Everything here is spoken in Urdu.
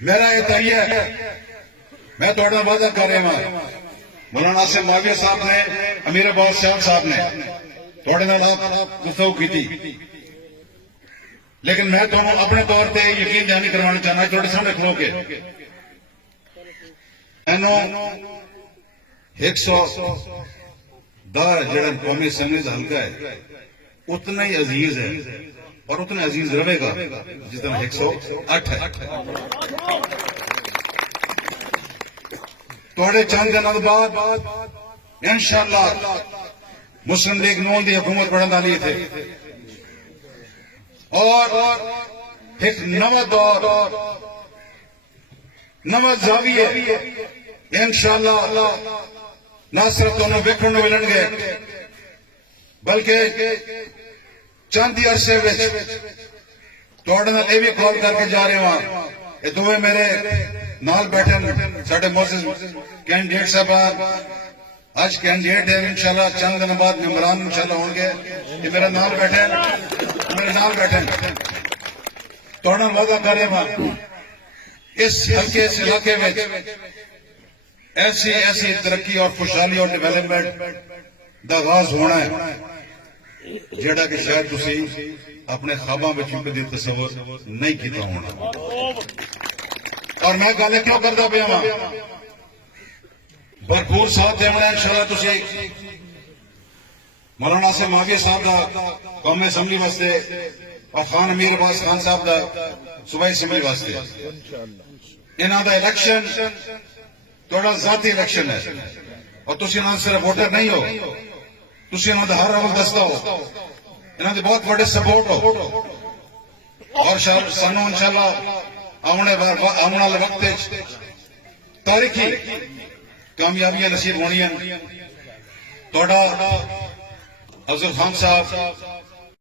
میرا یہ تحیہ ہے، میں تھوڑا وعدہ کر رہا ہوں مولانا آصف معاویہ صاحب نے، امیر عباس صاحب نے تھوڑے نال گفتگو کی تھی، لیکن میں تمہیں اپنے طور پہ یقین دہانی کروانا چاہنا تھوڑے سامنے کھلو کے ایک سو جڑا قومی اسمبلی کا حلقہ ہے اتنا ہی عزیز ہے اور اتنا عزیز رہے گا جتنا 108 ہے. تھوڑے چند دنوں بعد انشاءاللہ مسلم لیگ نون دی حکومت بڑھن والی تھے اور ایک نواں دور نواں زاویہ انشاءاللہ نہ صرف دونوں ویکھن نوں ملن گے بلکہ چند ہی عرصے تھوڑے نال یہ بھی کال کر کے جا رہے ہاں یہ دوویں میرے نال بیٹھن ساڈے معزز کینڈیڈیٹ صاحب آج کینڈیڈیٹ ہے انشاءاللہ چند دن بعد ممبران انشاءاللہ ہوں گے یہ میرے نال بیٹھیں تھوڑا وعدہ کر رہے ہاں اس حلقے اس علاقے میں ایسی ترقی اور خوشحالی اور ڈیولپمنٹ دا آغاز ہونا ہے جڑا کہ شاید تسی اپنے خواباں میں کدی تصور نہیں کیتا ہونا. اور میں گل کیوں کرتا پیا ہاں بھرپور ساتھ دینا انشاءاللہ تسی مولانا آصف معاویہ صاحب دا قومی اسمبلی واسطے اور خان امیر عباس خان صاحب دا صوبائی اسمبلی واسطے انہاں دا الیکشن تھوڑا ذاتی الیکشن ہے اور تسی انہاں صرف ووٹر نہیں ہو تسی انہاں دا ہر عمل دستہ ہو انہاں دے بہت بڑے سپورٹ ہو اور سانو انشاءاللہ آنے والے وقت تاریخی کامیابیاں نصیب ہونی ہیں. تھوڑا افضل خان صاحب